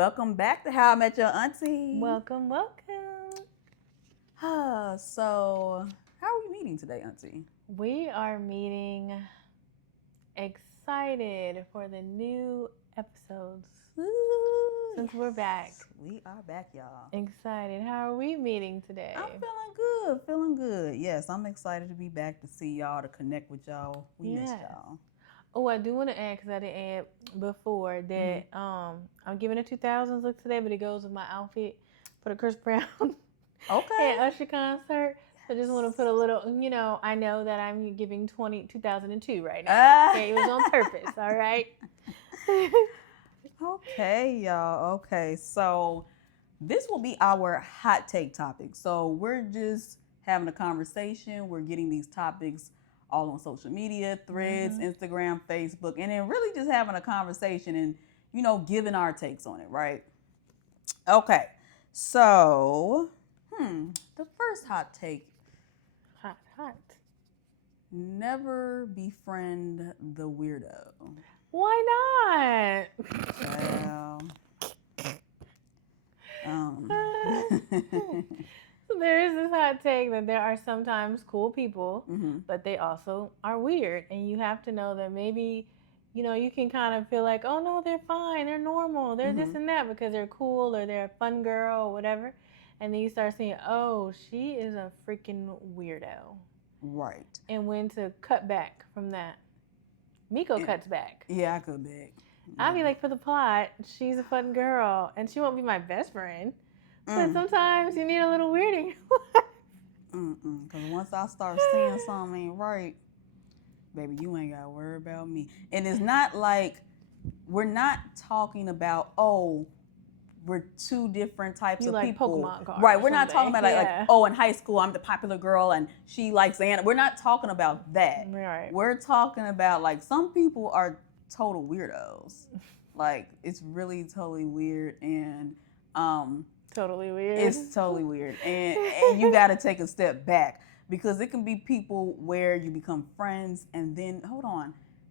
Welcome back to How I Met Your Auntie. Welcome. So, how are we meeting today, Auntie? We are meeting excited for the new episodes. Ooh, Since we're back. We are back, y'all. Excited. How are we meeting today? I'm feeling good. Yes, I'm excited to be back to see y'all, to connect with y'all. We missed y'all. Oh, I do want to add, because I didn't add before, that I'm giving a 2000s look today, but it goes with my outfit for the Chris Brown and Usher concert. So I just want to put a little, I know that I'm giving 2002 right now. Okay, it was on purpose, all right? Okay, y'all. Okay, so this will be our hot take topic. So we're just having a conversation. We're getting these topics all on social media, Threads, Instagram, Facebook, and then really just having a conversation and, giving our takes on it, right? Okay, so, the first hot take. Hot. Never befriend the weirdo. Why not? So there is this hot take that there are sometimes cool people, but they also are weird. And you have to know that maybe, you can kind of feel like, oh, no, they're fine. They're normal. They're this and that because they're cool or they're a fun girl or whatever. And then you start seeing, oh, she is a freaking weirdo. Right. And when to cut back from that. Miko cuts back. Yeah, I cut back. I'll be like, for the plot, she's a fun girl, and she won't be my best friend. But sometimes you need a little weirding. Because once I start seeing something ain't right, baby, you ain't got to worry about me. And it's not like, we're not talking about, we're two different types of like people. Pokemon cards. Right, we're not talking about in high school, I'm the popular girl and she likes Anna. We're not talking about that. Right. We're talking about, like, some people are total weirdos. Like, it's really totally weird, and totally weird. It's totally weird, and you got to take a step back, because it can be people where you become friends, and then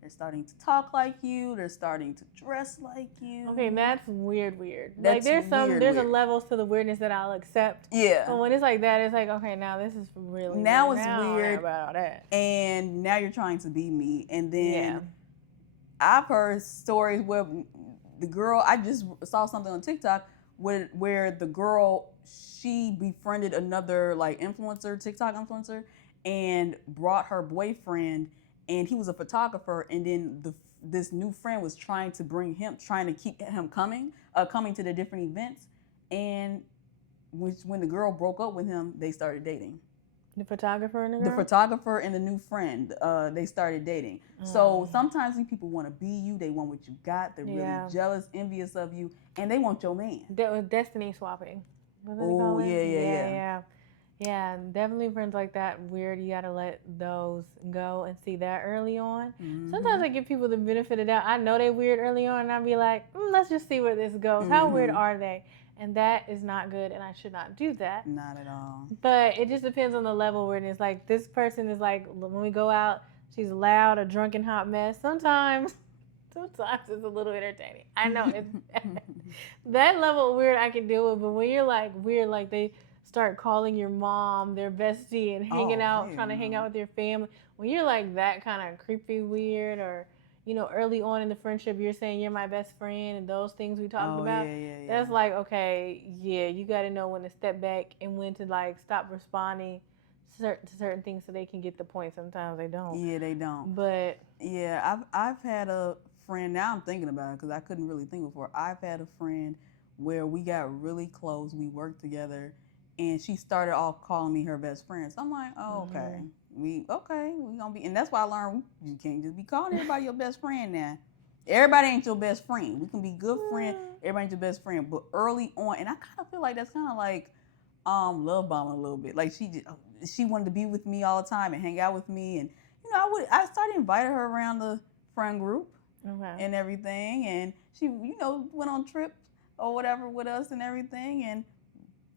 they're starting to talk like you, they're starting to dress like you. Okay, that's weird. That's like there's a levels to the weirdness that I'll accept. Yeah. But when it's like that, it's like, okay, now this is really weird. Now it's weird. About all that. And now you're trying to be me, and then I've heard stories where the girl, I just saw something on TikTok where the girl, she befriended another TikTok influencer, and brought her boyfriend, and he was a photographer, and then this new friend was trying to keep him coming to the different events, and when the girl broke up with him, they started dating. The photographer and the girl? The photographer and the new friend, they started dating. So sometimes these people want to be you. They want what you got. They're really jealous, envious of you, and they want your man. That was destiny swapping. Oh, yeah. Yeah, definitely friends like that. Weird. You got to let those go and see that early on. Sometimes I give people the benefit of the doubt. I know they weird early on, and I'll be like, let's just see where this goes. How weird are they? And that is not good, and I should not do that. Not at all. But it just depends on the level where it's like, this person is like, when we go out, she's loud, a drunken hot mess. Sometimes it's a little entertaining. I know it's that level of weird I can deal with, but when you're like weird, like they start calling your mom their bestie and hanging out, trying to hang out with your family. When you're like that kind of creepy weird, or early on in the friendship, you're saying you're my best friend and those things we talked about. That's like, okay, you got to know when to step back and when to like stop responding to certain things so they can get the point. Sometimes they don't. Yeah, they don't. But yeah, I've had a friend. Now I'm thinking about it because I couldn't really think before. I've had a friend where we got really close. We worked together, and she started off calling me her best friend. So I'm like, okay. We gonna be, and that's why I learned you can't just be calling everybody your best friend now. Everybody ain't your best friend. We can be good friends. Everybody ain't your best friend. But early on, and I kind of feel like that's kind of like love bombing a little bit. Like she wanted to be with me all the time and hang out with me, and I started inviting her around the friend group and everything, and she went on trips or whatever with us and everything, and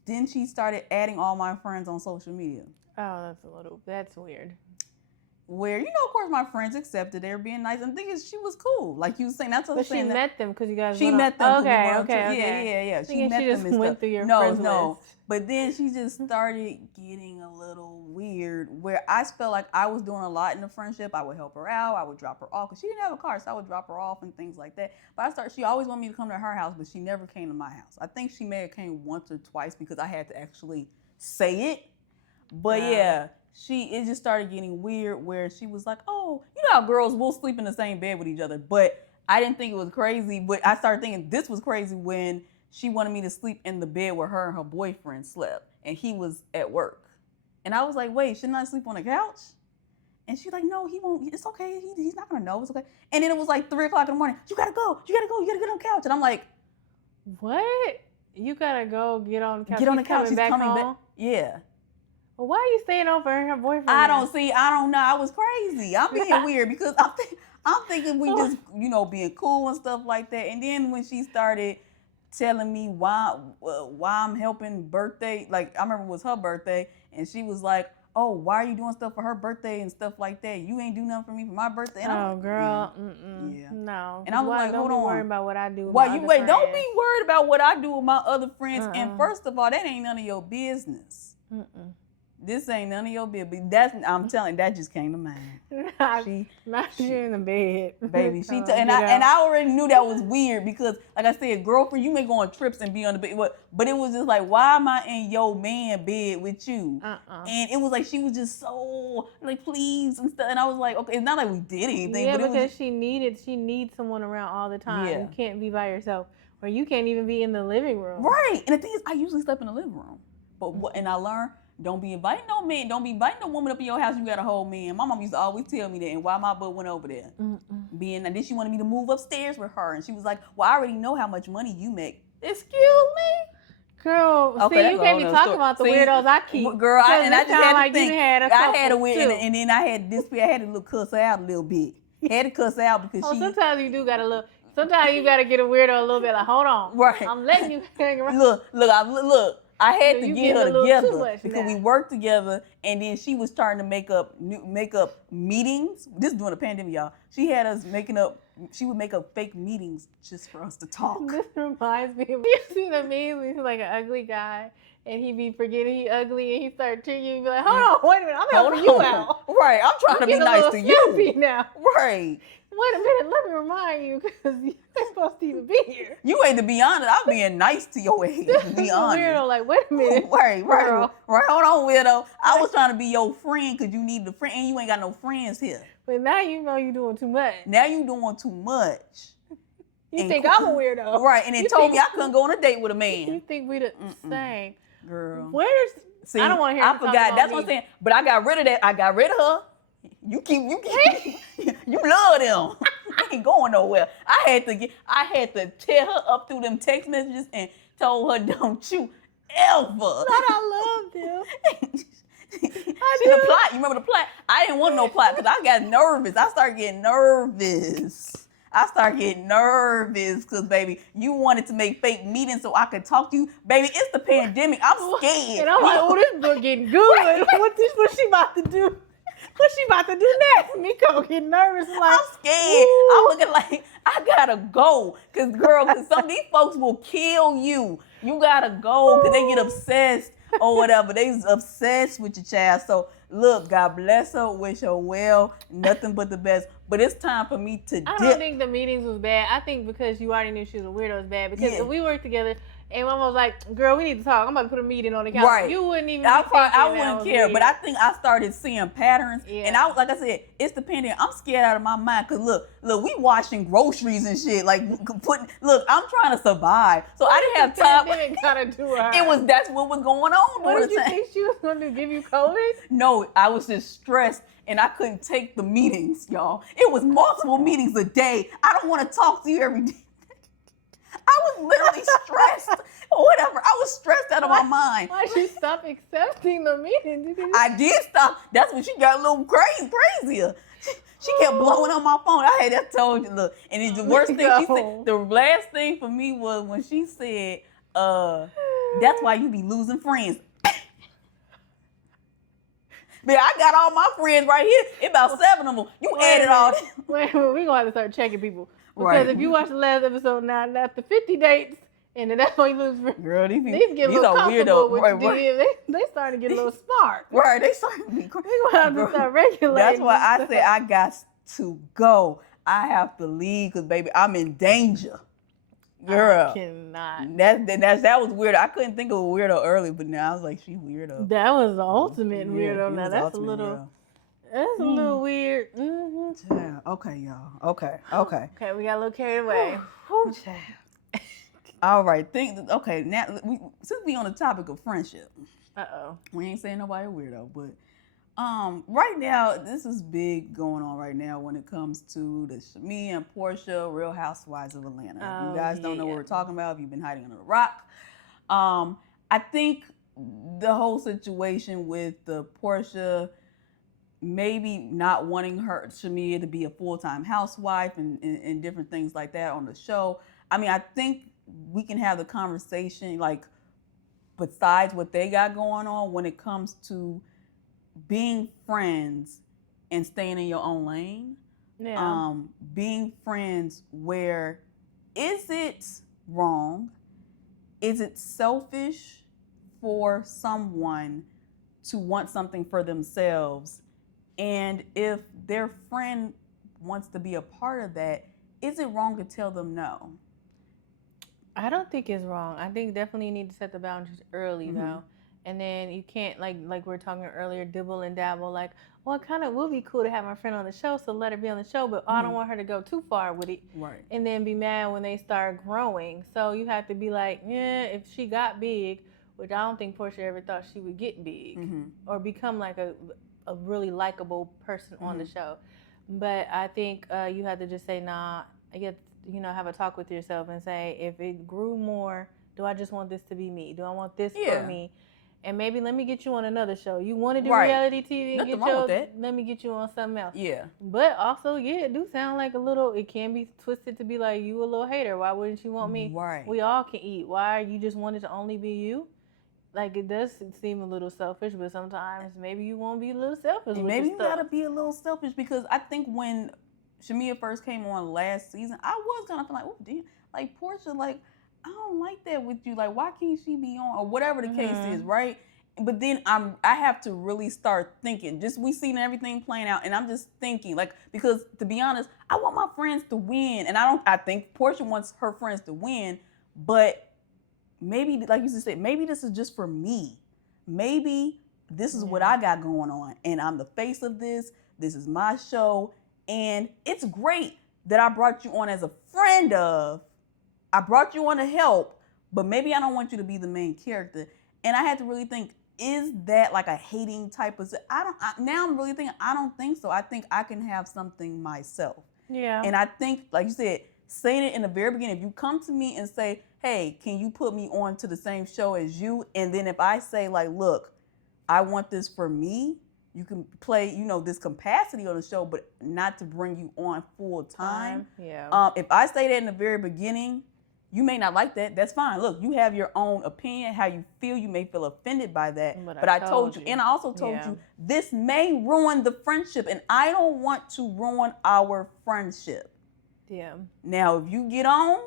then she started adding all my friends on social media. Oh, that's weird. where, of course, my friends accepted they were being nice. And the thing is, she was cool. Like you were saying, that's what I'm saying. But she met them because you guys She met them. Okay. Yeah. She met them and went through your friends list. But then she just started getting a little weird where I felt like I was doing a lot in the friendship. I would help her out. I would drop her off because she didn't have a car. So I would drop her off and things like that. But she always wanted me to come to her house, but she never came to my house. I think she may have came once or twice because I had to actually say it. But yeah. It just started getting weird where she was like, oh, you know how girls will sleep in the same bed with each other. But I didn't think it was crazy. But I started thinking this was crazy when she wanted me to sleep in the bed where her and her boyfriend slept. And he was at work. And I was like, wait, shouldn't I sleep on the couch? And she's like, no, he won't. It's okay. He's not going to know. It's okay. And then it was like 3 o'clock in the morning. You got to go. You got to get on the couch. And I'm like, what? You got to go get on the couch. Get on the couch. She's coming back. Yeah. Well, why are you staying over her boyfriend? I don't know. I was crazy. I'm being weird because I'm thinking we just, being cool and stuff like that. And then when she started telling me why I'm helping birthday, like I remember it was her birthday, and she was like, oh, why are you doing stuff for her birthday and stuff like that? You ain't do nothing for me for my birthday. And girl, no. And I was like, hold on. Don't be worried about what I do with my other friends. Don't be worried about what I do with my other friends. And first of all, that ain't none of your business. This ain't none of your business. I'm telling you, that just came to mind. Not she in the bed, baby. I already knew that was weird because, like I said, girlfriend, you may go on trips and be on the bed, but it was just like, why am I in your man bed with you? And it was like she was just so like, please and stuff. And I was like, okay, it's not like we did anything. Yeah, but because she needs someone around all the time. Yeah. You can't be by yourself, or you can't even be in the living room. Right. And the thing is, I usually slept in the living room, and I learned. Don't be inviting no man. Don't be inviting no woman up in your house. You got a whole man. My mom used to always tell me that, and why my butt went over there. And then she wanted me to move upstairs with her, and she was like, well, I already know how much money you make. Excuse me? Girl, okay, see, you can't be talking about the weirdos I keep. Girl, I just had to think. I had a weird, and then I had to look cuss her out a little bit. Had to cuss her out because sometimes you do got to look. Sometimes you got to get a weirdo a little bit like, hold on. Right. I'm letting you hang around. Look. I had to get her together because we worked together, and then she was starting to make up meetings. This is during the pandemic, y'all. She had us she would make up fake meetings just for us to talk. This reminds me of, you see the memes, he's like an ugly guy, and he be forgetting he ugly, and he start treating you and be like, hold on, wait a minute, I'm helping you out. Right, I'm trying to be nice to you. Now. Right. Wait a minute, let me remind you, because you're supposed to even be here. You ain't to be honest. I'm being nice to your age, to be honest. Weirdo, like, wait a minute. Right. Hold on, weirdo. I was trying to be your friend because you need the friend, and you ain't got no friends here. But now you know you're doing too much. Now you doing too much. You think I'm a weirdo. Right, and it told me I couldn't go on a date with a man. You think we the same. Girl. See, I don't want to hear I forgot. That's what I'm saying. But I got rid of that. I got rid of her. You love them. They ain't going nowhere. I had to tear her up through them text messages and told her, don't you ever. But I love them. See the plot. You remember the plot? I didn't want no plot because I got nervous. I started getting nervous because, baby, you wanted to make fake meetings so I could talk to you. Baby, it's the pandemic. I'm scared. And I'm like, oh, this book getting good. What she about to do? What she about to do next? Miko get nervous. Like, I'm scared. Ooh. I'm looking like I gotta go. Cause some of these folks will kill you. You gotta go because they get obsessed or whatever. They obsessed with your child. So look, God bless her, wish her well, nothing but the best. But it's time for me to I don't think the meetings was bad. I think because you already knew she was a weirdo was bad. Because if we worked together, and Mama was like, girl, we need to talk. I'm about to put a meeting on the calendar. Right. You wouldn't even I wouldn't care. But I think I started seeing patterns. Yeah. And like I said, it's the pandemic. I'm scared out of my mind. Because look, we washing groceries and shit. Like, I'm trying to survive. So I didn't have time. Pandemic gotta do her. That's what was going on. What did you think she was going to give you COVID? No, I was just stressed. And I couldn't take the meetings, y'all. It was multiple meetings a day. I don't want to talk to you every day. I was literally stressed or whatever. I was stressed out of my mind. Why'd you stop accepting the meetings? I did stop. That's when she got a little crazier. She kept blowing on my phone. I had that told you, look. And it's the worst thing she said. The last thing for me was when she said, that's why you be losing friends. Man, I got all my friends right here. It's about 7 of them. You added all that. Wait, we gonna have to start checking people because Right. if you watch the last episode now, after 50 dates, and then that's why you lose friends. Girl, these get a little comfortable with right, you. right. They starting to get a little smart. Right, they starting to be crazy. We gonna have to start regulating. That's why I say I got to go. I have to leave because, baby, I'm in danger. Girl. I cannot. That was weird. I couldn't think of a weirdo early, but now I was like, she weirdo. That was the ultimate weirdo. Now that's a little. Weirdo. That's a little weird. Mm-hmm. Yeah. Okay, y'all. Okay. Okay, we got a little carried away. Whew, child. All right. Okay. Now, since we on the topic of friendship, we ain't saying nobody a weirdo, but right now this is big going on right now when it comes to the HIMYA and Portia Real Housewives of Atlanta. If you guys don't know what we're talking about, if you've been hiding under the rock, I think the whole situation with the Portia maybe not wanting her HIMYA to be a full-time housewife and different things like that on the show. I mean, I think we can have the conversation like besides what they got going on when it comes to being friends and staying in your own lane. Yeah. Being friends where is it wrong? Is it selfish for someone to want something for themselves? And if their friend wants to be a part of that, is it wrong to tell them no? I don't think it's wrong. I think definitely you need to set the boundaries early though. And then you can't like we were talking earlier, dibble and dabble like, well, it kind of would be cool to have my friend on the show, so let her be on the show, but I don't want her to go too far with it. Right. And then be mad when they start growing. So you have to be like, yeah, if she got big, which I don't think Portia ever thought she would get big or become like a really likable person on the show. But I think you have to just say, nah, I get, have a talk with yourself and say, if it grew more, do I just want this to be me? Do I want this for me? And maybe let me get you on another show. You want to do reality TV and Nothing wrong with that. let me get you on something else. Yeah. But also, it do sound like it can be twisted to be like, you a little hater. Why wouldn't you want me? Right. We all can eat. Why you just wanted to only be you? Like, it does seem a little selfish, but sometimes maybe you want to be a little selfish with maybe your you got to be a little selfish because I think when HIMYA first came on last season, I was kind of like, oh, damn. Like, Portia, like, I don't like that with you. Like, why can't she be on? Or whatever the case is, right? But then I have to really start thinking. Just we seen everything playing out, and I'm just thinking, like, because to be honest, I want my friends to win, and I think Portia wants her friends to win, but maybe, like you said, maybe this is just for me. Maybe this is what I got going on, and I'm the face of this. This is my show, and it's great that I brought you on as a friend of. I brought you on to help, but maybe I don't want you to be the main character. And I had to really think, is that like a hating type of? Now I'm really thinking, I don't think so. I think I can have something myself. Yeah. And I think, like you said, saying it in the very beginning, if you come to me and say, hey, can you put me on to the same show as you? And then if I say like, look, I want this for me, you can play, this capacity on the show, but not to bring you on full time. Yeah. If I say that in the very beginning, you may not like that. That's fine. Look, you have your own opinion, how you feel. You may feel offended by that. But I told you. And I also told you, this may ruin the friendship. And I don't want to ruin our friendship. Yeah. Now, if you get on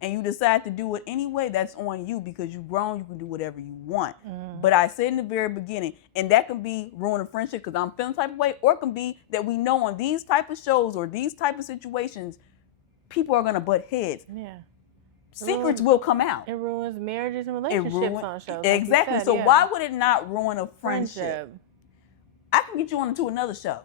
and you decide to do it anyway, that's on you because you've grown. You can do whatever you want. But I said in the very beginning, and that can be ruin a friendship because I'm feeling type of way, or it can be that we know on these type of shows or these type of situations, people are going to butt heads. Yeah. Secrets will come out. It ruins marriages and relationships on shows. Exactly. Like so why would it not ruin a friendship? I can get you on to another show.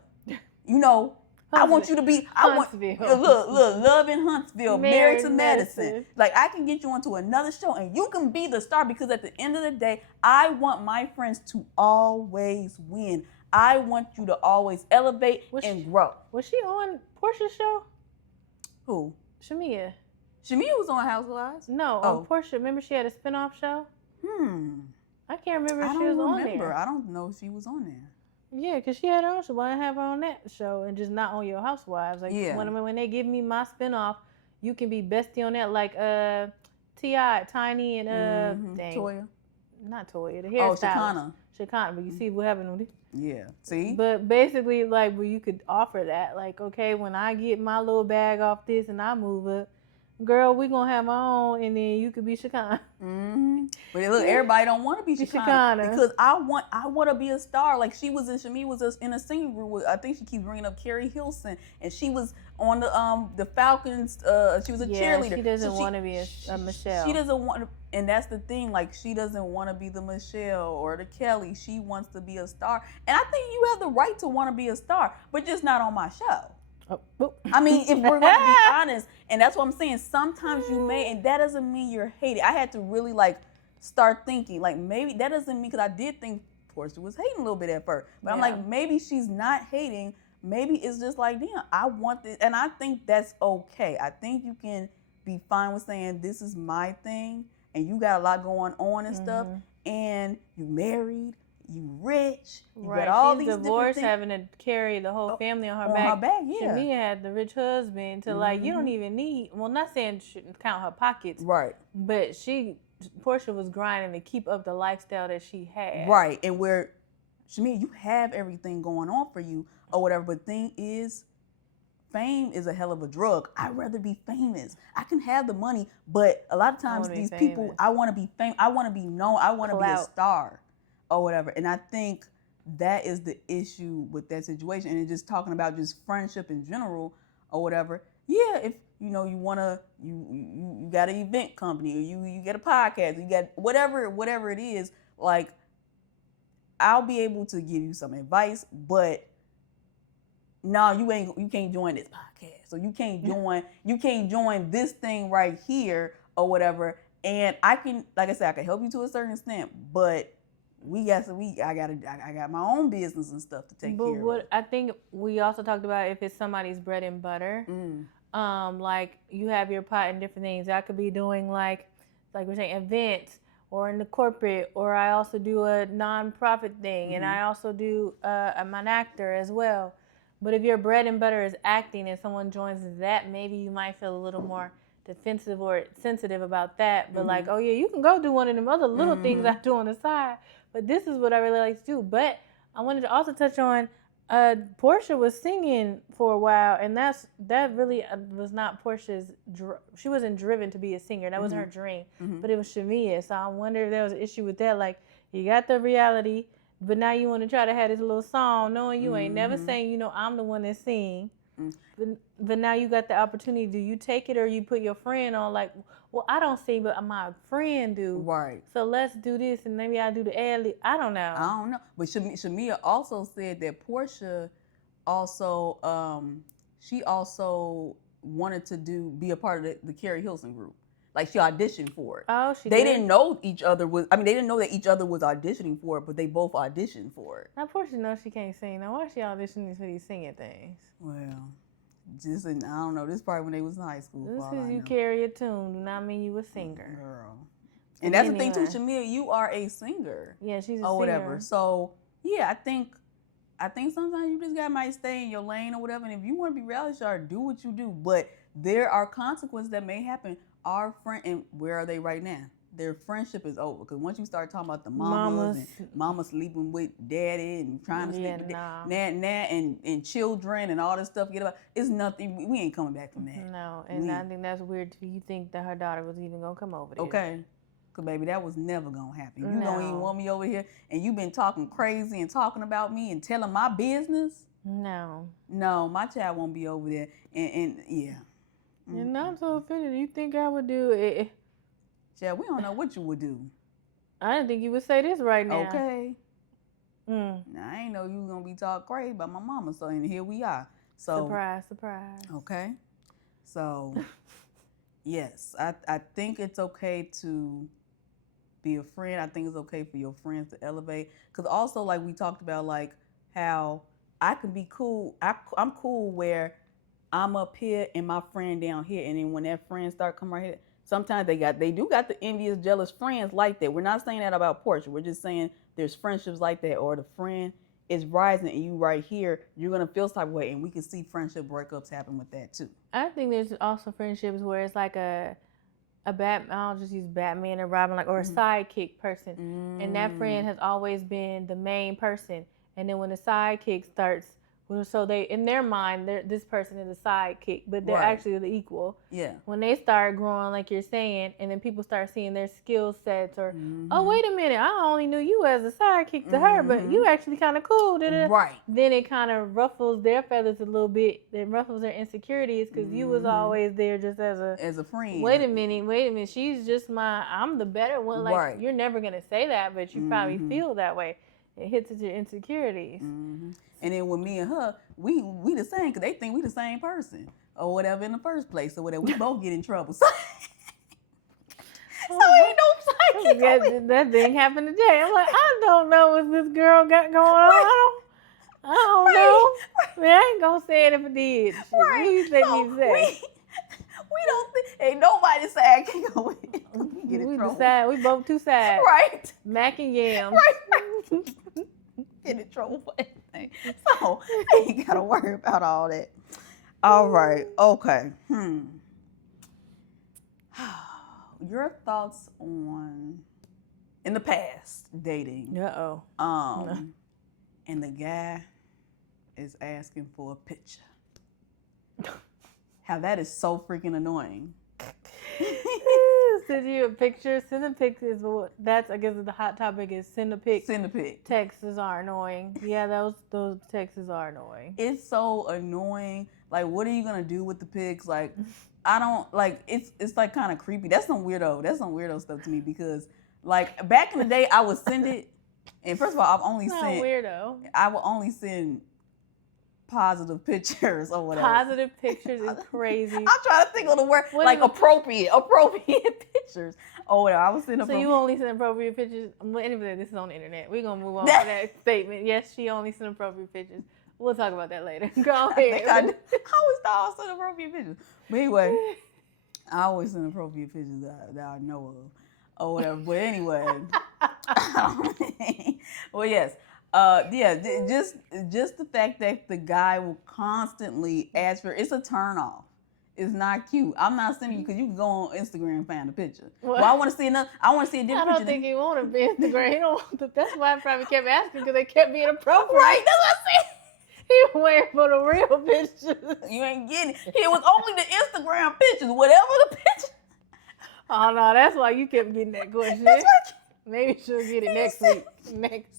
I want you to be Huntsville. Look, Love in Huntsville, Married to Medicine. Medicine. Like, I can get you onto another show and you can be the star because at the end of the day, I want my friends to always win. I want you to always elevate and grow. Was she on Portia's show? Who? HIMYA. HIMYA was on Housewives? No, on Portia. Remember she had a spinoff show? I can't remember if she was on there. I don't know if she was on there. Yeah, because she had her own show. Why have her on that show and just not on your Housewives? Like, when they give me my spinoff, you can be bestie on that. Like T.I., Tiny, and Toya. not Toya, the hairstylist. Shakana. But you see what happened with it? Yeah. See? But basically, like, well, you could offer that. Like, okay, when I get my little bag off this and I move up, girl, we gonna have our own, and then you could be Shakana. Mm-hmm. But look, everybody don't want to be Shakana because I want to be a star. Like Shami was in a singing group. I think she keeps bringing up Carrie Hilson, and she was on the Falcons. She was a cheerleader. She doesn't want to be a Michelle. She doesn't want to, and that's the thing. Like she doesn't want to be the Michelle or the Kelly. She wants to be a star, and I think you have the right to want to be a star, but just not on my show. Oh. I mean, if we're going to be honest, and that's what I'm saying, sometimes you may, and that doesn't mean you're hating. I had to really like start thinking, like maybe that doesn't mean, because I did think Portia was hating a little bit at first, but I'm like, maybe she's not hating. Maybe it's just like, damn, I want this, and I think that's okay. I think you can be fine with saying this is my thing, and you got a lot going on and stuff, and you married. You rich, you got all these divorced, having to carry the whole family on her back. Yeah. HIMYA had the rich husband to like, you don't even need, well, not saying shouldn't count her pockets. Right. But Portia was grinding to keep up the lifestyle that she had. Right. And where, Shami, you have everything going on for you or whatever, but thing is, fame is a hell of a drug. I'd rather be famous. I can have the money, but a lot of times these people, I want to be famous. I want to be known. I want to be a star. Or whatever, and I think that is the issue with that situation. And just talking about just friendship in general, or whatever. Yeah, if you wanna, you got an event company, or you get a podcast, you got whatever it is. Like, I'll be able to give you some advice, but no, you can't join this podcast, so you can't join this thing right here or whatever. And I can, like I said, I can help you to a certain extent, but I got my own business and stuff to take care of. But what I think we also talked about, if it's somebody's bread and butter, like you have your pot and different things. I could be doing like we're saying, events, or in the corporate, or I also do a nonprofit thing, and I also do I'm an actor as well. But if your bread and butter is acting and someone joins that, maybe you might feel a little more defensive or sensitive about that. But like, oh yeah, you can go do one of them other little things I do on the side. But this is what I really like to do. But I wanted to also touch on, Portia was singing for a while, and that really was not Portia's. She wasn't driven to be a singer. That wasn't her dream. But it was Shamiya. So I wonder if there was an issue with that. Like, you got the reality, but now you want to try to have this little song, knowing you ain't never saying, I'm the one that sing. But now you got the opportunity. Do you take it, or you put your friend on? Like, well, I don't sing, but my friend do. Right. So let's do this, and maybe I'll do the ad-lib. I don't know. But Shamiya also said that Portia also, she also wanted to be a part of the Carrie Hilson group. Like, she auditioned for it. Oh, they didn't know each other was. I mean, they didn't know that each other was auditioning for it, but they both auditioned for it. Now Portia knows she can't sing. Now why is she auditioning for these singing things? Well, I don't know. This is probably when they was in high school. Just because you carry a tune do not mean you a singer. Girl. And that's the thing too, Shamiya, you are a singer. Yeah, she's a singer. Or whatever. So yeah, I think sometimes you just might stay in your lane or whatever. And if you want to be reality star, do what you do. But there are consequences that may happen. Our friend, and where are they right now? Their friendship is over, because once you start talking about the mamas and mama sleeping with daddy and trying to sleep with and children and all this stuff, it's nothing. We ain't coming back from that. No, and I think that's weird too. You think that her daughter was even gonna come over there? Okay, because baby, that was never gonna happen. You don't even want me over here, and you been talking crazy and talking about me and telling my business. No, my child won't be over there, and yeah. And I'm so offended. You think I would do it? Chad, we don't know what you would do. I didn't think you would say this right now. Okay. Now, I ain't know you was going to be talking crazy about my mama, so and here we are. So surprise. Okay. So, yes, I think it's okay to be a friend. I think it's okay for your friends to elevate. Because also, like we talked about, like how I can be cool. I'm cool where I'm up here and my friend down here. And then when that friend start coming right here, sometimes they do got the envious, jealous friends like that. We're not saying that about Portia. We're just saying there's friendships like that, or the friend is rising and you right here, you're going to feel some type of way. And we can see friendship breakups happen with that too. I think there's also friendships where it's like a I'll just use Batman and Robin, like, or a sidekick person. And that friend has always been the main person. And then when the sidekick starts, so they, in their mind, this person is a sidekick, but they're actually the equal. Yeah. When they start growing, like you're saying, and then people start seeing their skill sets, or, oh, wait a minute, I only knew you as a sidekick to her, but you actually kind of cool. Right. Then it kind of ruffles their feathers a little bit. It ruffles their insecurities because you was always there just as a friend. Wait a minute. She's just I'm the better one. Like, you're never going to say that, but you probably feel that way. It hits at your insecurities. And then with me and her, we the same because they think we the same person or whatever in the first place or whatever. We both get in trouble. So ain't no psychic. That thing happened today. I'm like, I don't know what this girl got going on. I don't know. I mean, I ain't gonna say it if it did. Shit. Right. What you think you say? We don't think, ain't nobody side can go in. We get in trouble. We both two sides. Right. Mac and yams. Right. Get in trouble for anything. So I ain't gotta worry about all that. All right. Okay. Your thoughts on in the past dating? And the guy is asking for a picture. How that is so freaking annoying. Send you a picture. Send a picture. That's, I guess, the hot topic is send a pic. Send a pic. Texts are annoying. Yeah, those texts are annoying. It's so annoying. Like, what are you gonna do with the pics? Like, I don't like. It's like kind of creepy. That's some weirdo stuff to me because, like, back in the day, I would send it. And first of all, I will only send positive pictures or whatever. Positive pictures is crazy. I'm trying to think of the word, like appropriate pictures or whatever. I was sending. So you only send appropriate pictures. Well, anyway, this is on the internet. We're gonna move on to that statement. Yes, she only sent appropriate pictures. We'll talk about that later. Go ahead. I always thought I sent appropriate pictures, but anyway, I always send appropriate pictures that I know of or whatever. But anyway. Well, yes. Just the fact that the guy will constantly ask for it's a turn off. It's not cute. I'm not sending you because you can go on Instagram and find a picture. Well, I want to see another. I want to see a different picture. I don't think he wanted to be Instagram. He don't want to, that's why I probably kept asking because they kept being appropriate. Right. That's what I said. He was waiting for the real pictures. You ain't getting it. It was only the Instagram pictures, whatever the picture. Oh no, that's why you kept getting that question. That's right. Maybe she'll get it next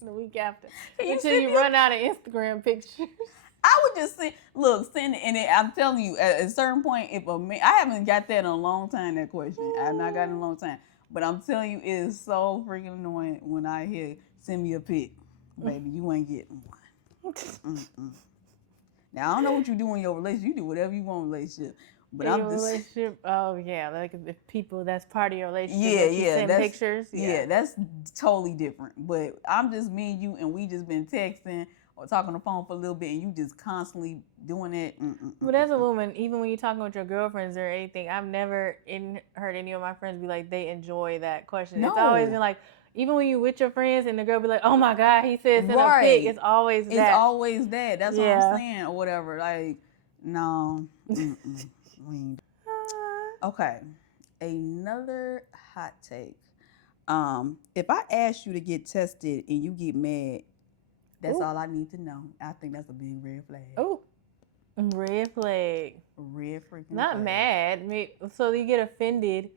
the week after. Until you run out of Instagram pictures. I would just send it, and I'm telling you, at a certain point, I haven't got that in a long time, that question. I've not gotten it in a long time. But I'm telling you, it is so freaking annoying when I hear, send me a pic. Baby, you ain't getting one. Now, I don't know what you do in your relationship. You do whatever you want in a relationship. But in your relationship, like if people that's part of your relationship, send pictures. Yeah, that's totally different. But I'm just me and you, and we just been texting or talking on the phone for a little bit, and you just constantly doing it. But as a woman, even when you're talking with your girlfriends or anything, I've never heard any of my friends be like they enjoy that question. No. It's always been like, even when you with your friends and the girl be like, oh my God, he said send a pic. It's always that. It's always that. That's what I'm saying or whatever. Like, no. Okay, another hot take. If I ask you to get tested and you get mad, that's all I need to know. I think that's a big red flag. Oh, red flag. Red freaking Not flag. mad. So you get offended.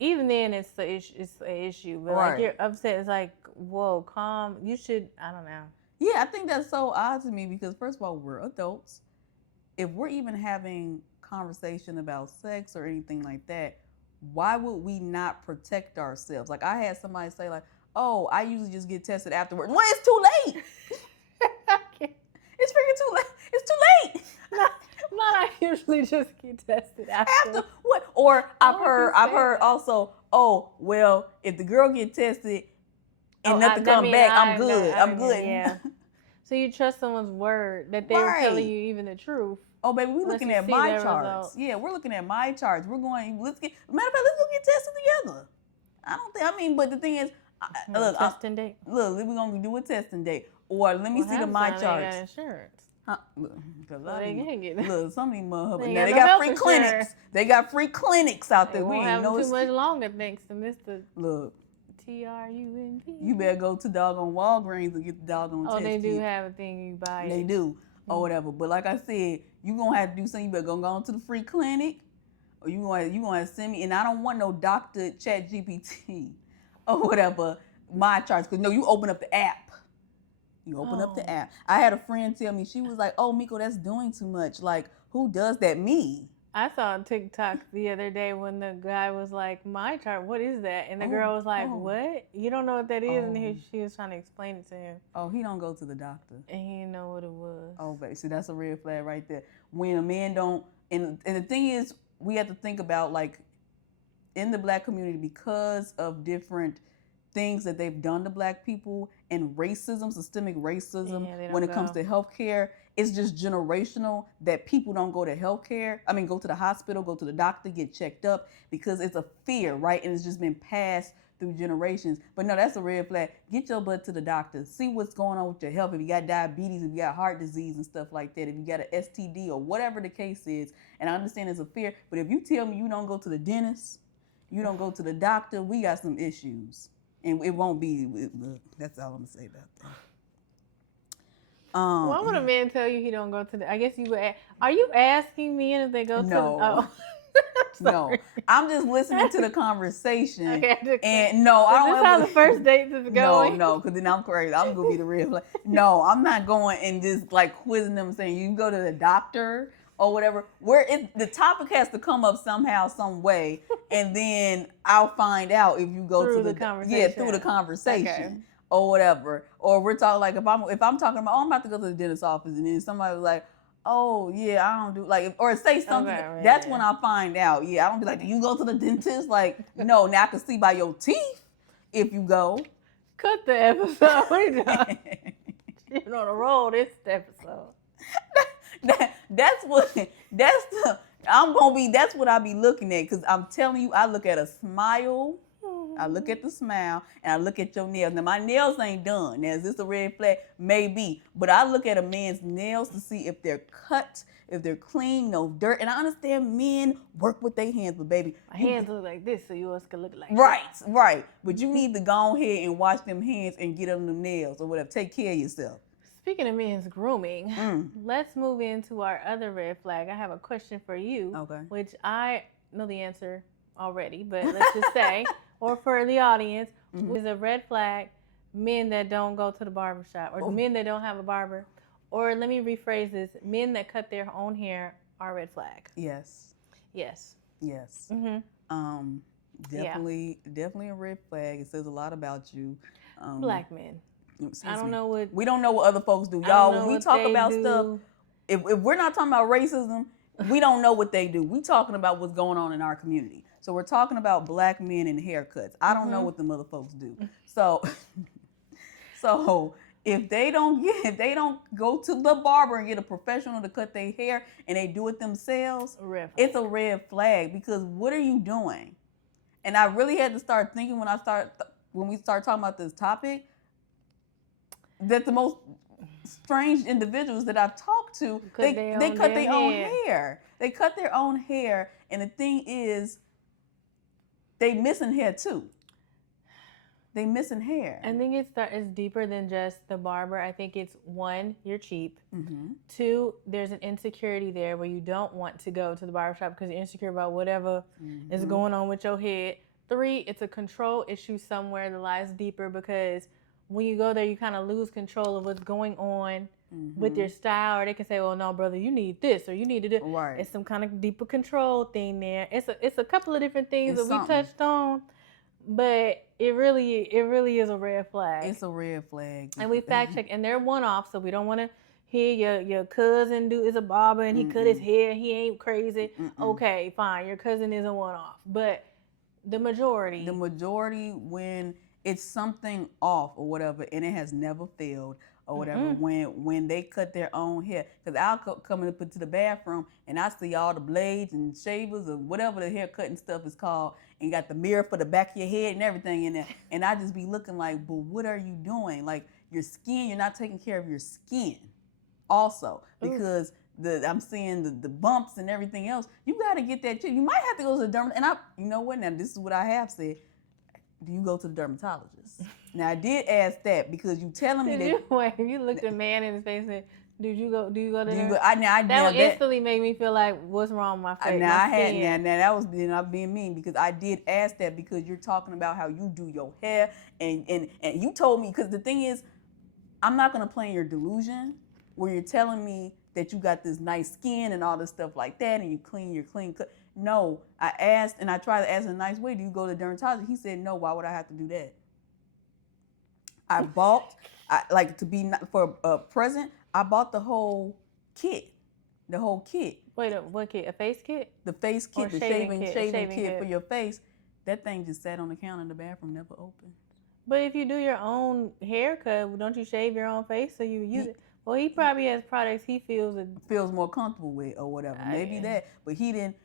Even then, it's an issue. But like you're upset. It's like, whoa, calm. You should. I don't know. Yeah, I think that's so odd to me because first of all, we're adults. If we're even having conversation about sex or anything like that, why would we not protect ourselves? Like I had somebody say like, oh, I usually just get tested afterwards. Well, it's too late. It's freaking too late. It's too late. Not I usually just get tested after what? Or I've heard also, oh, well, if the girl get tested and nothing come back, I'm good. I'm good. Yeah. So you trust someone's word that they're telling you even the truth. Oh, baby, we're looking at my charts. Results. Yeah, we're looking at my charts. We're going, matter of fact, let's go get tested together. But the thing is, testing date. Look, we're going to do a testing date. Or let me see my charts. Insurance. Because They can't get that. look, some of these motherfuckers, They now ain't they got no got health free insurance. clinics. They got free clinics out They there. We won't ain't have know too it's much longer thanks to Mr. look. TRUNP. You better go to doggone Walgreens and get the doggone test they do kit. have a thing you buy. They do, or whatever. But like I said, you gonna have to do something. You better go on to the free clinic, or you gonna send me. And I don't want no doctor chat GPT or whatever my charts. Cause no, you open up the app. You open up the app. I had a friend tell me, she was like, "Oh, Miko, that's doing too much. Like, who does that? Me." I saw on TikTok the other day when the guy was like, "My chart, what is that?" And the girl was like, "What? You don't know what that is?" And she was trying to explain it to him. Oh, he don't go to the doctor. And he didn't know what it was. Oh, baby, see, that's a red flag right there. When a man don't, and the thing is, we have to think about, like, in the Black community, because of different things that they've done to Black people and racism, systemic racism, when it comes to healthcare, it's just generational that people don't go to healthcare. I mean, go to the hospital, go to the doctor, get checked up, because it's a fear, right? And it's just been passed through generations. But no, that's a red flag. Get your butt to the doctor. See what's going on with your health. If you got diabetes, if you got heart disease and stuff like that, if you got an STD or whatever the case is. And I understand it's a fear, but if you tell me you don't go to the dentist, you don't go to the doctor, we got some issues. And it won't be, that's all I'm going to say about that. Why would a man tell you he don't go to the, I guess you would, are you asking men if they go to the, No, I'm just listening to the conversation. Okay, and no, I don't. Is this how the first date is going? No, because then I'm crazy. I'm gonna be the real. Like, no, I'm not going and just like quizzing them, saying you can go to the doctor or whatever. The topic has to come up somehow, some way, and then I'll find out if you go through to the conversation. through the conversation. Okay. Or whatever. Or we're talking like if I'm talking about, I'm about to go to the dentist's office, and then somebody was like, oh yeah, I don't do like, or say something. Okay, right, that's when I find out. Yeah, I don't be like, do you go to the dentist? Like, no. Now I can see by your teeth if you go. Cut the episode. What are you doing? You're on a roll this episode. That's what I be looking at, because I'm telling you, I look at a smile. I look at the smile and I look at your nails. Now, my nails ain't done. Now, is this a red flag? Maybe. But I look at a man's nails to see if they're cut, if they're clean, no dirt. And I understand men work with their hands, but baby. My hands look like this, so yours can look like that. Right. But you need to go ahead and wash them hands and get them nails or whatever. Take care of yourself. Speaking of men's grooming, let's move into our other red flag. I have a question for you, which I know the answer already, but let's just say... or for the audience, is a red flag men that don't go to the barber shop, or men that don't have a barber, or let me rephrase this, men that cut their own hair are a red flag. Yes. Definitely a red flag. It says a lot about you. Black men. I don't know what... We don't know what other folks do. Y'all, when we talk about stuff, if we're not talking about racism, we don't know what they do. We talking about what's going on in our community. So we're talking about Black men and haircuts. I don't know what the other folks do. So if they don't go to the barber and get a professional to cut their hair and they do it themselves, it's a red flag, because what are you doing? And I really had to start thinking when we start talking about this topic, that the most strange individuals that I've talked to, they cut their own hair. They cut their own hair, and the thing is, they missing hair too. They missing hair. I think it's deeper than just the barber. I think it's, one, you're cheap. Two, there's an insecurity there where you don't want to go to the barbershop because you're insecure about whatever is going on with your head. Three, it's a control issue somewhere that lies deeper, because when you go there, you kind of lose control of what's going on with your style, or they can say, well, no, brother, you need this, or you need to do. Right. It's some kind of deeper control thing there. It's a couple of different things that we touched on, but it really is a red flag. It's a red flag. And we fact check, and they're one-off, so we don't want to hear your cousin is a barber and he cut his hair, he ain't crazy. Okay, fine, your cousin is a one-off, but the majority, when it's something off or whatever, and it has never failed or whatever, when they cut their own hair. Because I'll come into the bathroom and I see all the blades and shavers or whatever the hair cutting stuff is called, and got the mirror for the back of your head and everything in there. And I just be looking like, but what are you doing? Like, your skin, you're not taking care of your skin also because I'm seeing the bumps and everything else. You got to get that checked. You might have to go to the dermatologist. And you know what? Now this is what I have said. Do you go to the dermatologist? Now I did ask that because you telling me if you looked a man in his face and said, do you go to the that would instantly make me feel like, what's wrong with my face? Now that was not being mean because I did ask that because you're talking about how you do your hair and you told me, because the thing is, I'm not gonna play in your delusion where you're telling me that you got this nice skin and all this stuff like that and you're clean cut. No, I asked and I tried to ask in a nice way, do you go to the dermatologist? He said no. Why would I have to do that? I bought for a present. I bought the whole kit. Wait, what kit? A face kit? The face kit, the shaving kit for your face. That thing just sat on the counter in the bathroom, never opened. But if you do your own haircut, don't you shave your own face so you use it? Well, he probably has products he feels more comfortable with or whatever. Maybe that, but he didn't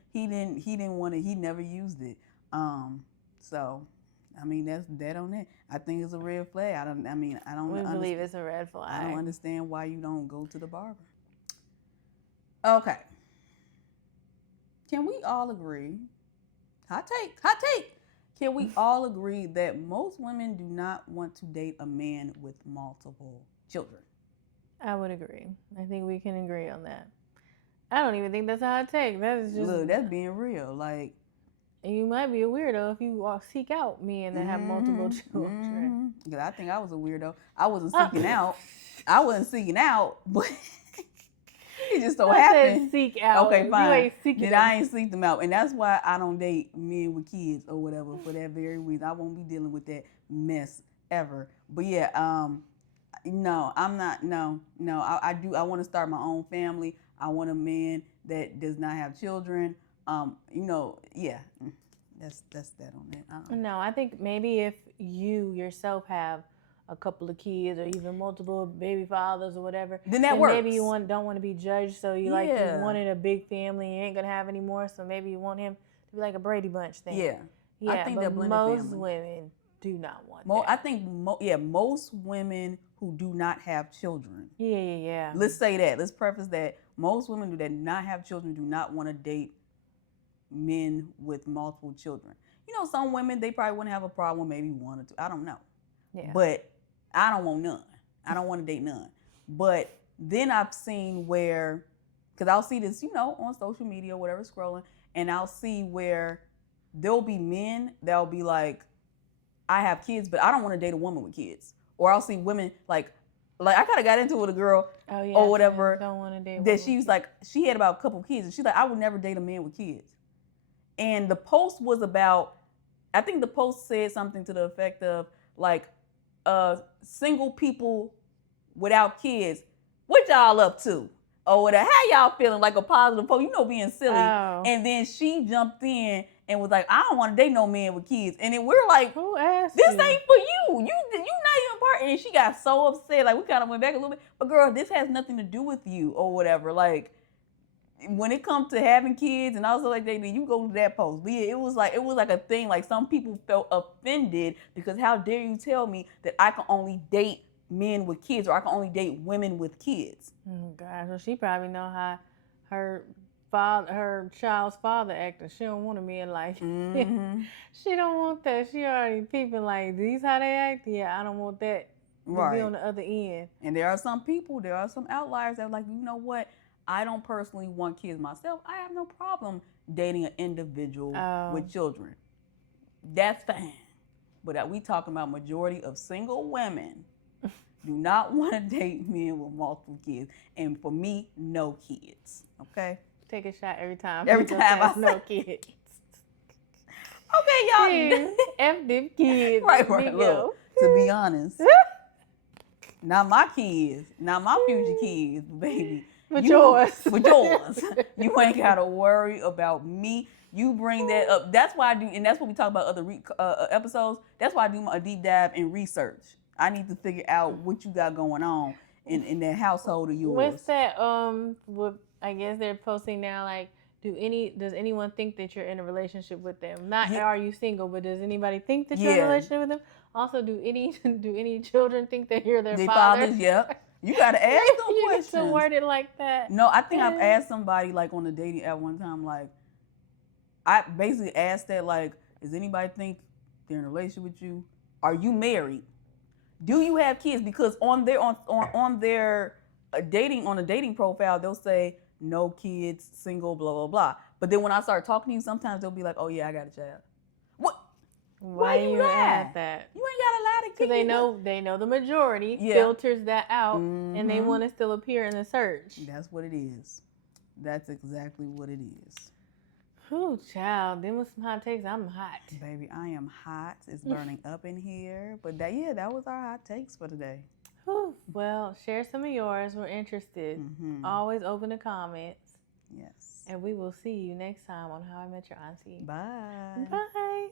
want it. He never used it. So. I mean, that's that on that. I think it's a red flag. I don't believe it's a red flag. I don't understand why you don't go to the barber. Okay. Can we all agree? Hot take. Can we all agree that most women do not want to date a man with multiple children? I would agree. I think we can agree on that. I don't even think that's a hot take. That is just look. That's being real. Like. You might be a weirdo if you seek out men that have multiple children. Because I think I was a weirdo. I wasn't seeking out. I wasn't seeking out, but it just so happened. Seek out. Okay, fine. You ain't seeking I ain't seek them out, and that's why I don't date men with kids or whatever for that very reason. I won't be dealing with that mess ever. But yeah, no, I'm not. No. I do. I want to start my own family. I want a man that does not have children. Yeah, that's that on that. No, I think maybe if you yourself have a couple of kids or even multiple baby fathers or whatever, then works. Maybe you don't want to be judged, so you wanted a big family, you ain't gonna have any more, so maybe you want him to be like a Brady Bunch thing. Yeah, I think but most women do not want that. I think most women who do not have children. Yeah. Let's say that. Let's preface that most women who do not have children do not want to date men with multiple children. Some women, they probably wouldn't have a problem, maybe one or two. I don't know. Yeah. But I don't want none. I don't want to date none. But then I've seen where, because I'll see this, on social media, whatever, scrolling, and I'll see where there'll be men that'll be like, I have kids, but I don't want to date a woman with kids. Or I'll see women like I kind of got into it with a girl or whatever. Don't want to date that she was like, she had about a couple kids, and she's like, I would never date a man with kids. And the post was about, I think the post said something to the effect of like, single people without kids, what y'all up to? Or whatever, how y'all feeling? Like a positive post, being silly. Oh. And then she jumped in and was like, I don't want to date no man with kids. And then we're like, who asked this you? ain't for you. You not even part. And she got so upset. Like, we kind of went back a little bit. But girl, this has nothing to do with you or whatever. Like, when it comes to having kids and also like that, then you go to that post. But yeah, it was like a thing. Like, some people felt offended because how dare you tell me that I can only date men with kids or I can only date women with kids. Oh gosh, well, she probably know how her child's father acting. She don't want a man like she don't want that. She already peeping like, these how they act? Yeah, I don't want that to be on the other end. And there are some outliers that are like, you know what? I don't personally want kids myself. I have no problem dating an individual with children. That's fine. But we talking about majority of single women do not want to date men with multiple kids. And for me, no kids. Okay? Take a shot every time. Every time I no kids. Okay, y'all. F them kids. Right. Look, to be honest, not my kids, not my future kids, baby. But yours. You ain't got to worry about me. You bring that up. That's why I do, and that's what we talk about other episodes. That's why I do a deep dive in research. I need to figure out what you got going on in that household of yours. What's that? What I guess they're posting now, like, does anyone think that you're in a relationship with them? Not are you single, but does anybody think that you're in a relationship with them? Also, do any children think that you're their father? Fathers, yeah. You gotta ask them questions. questions. To word it like that. No, I think I've asked somebody like on a dating app one time, like I basically asked that, like, does anybody think they're in a relationship with you? Are you married? Do you have kids? Because on their dating profile, they'll say no kids, single, blah blah blah. But then when I start talking to you, sometimes they'll be like, oh yeah, I got a child. What? Why you add that? You ain't gotta lie to kids. Because they know the majority filters that out, and they want to still appear in the search. That's what it is. That's exactly what it is. Whew, child, them was some hot takes. I'm hot. Baby, I am hot. It's burning up in here. But that was our hot takes for today. Whew. Well, share some of yours. We're interested. Always open to comments. Yes. And we will see you next time on How I Met Your Auntie. Bye. Bye.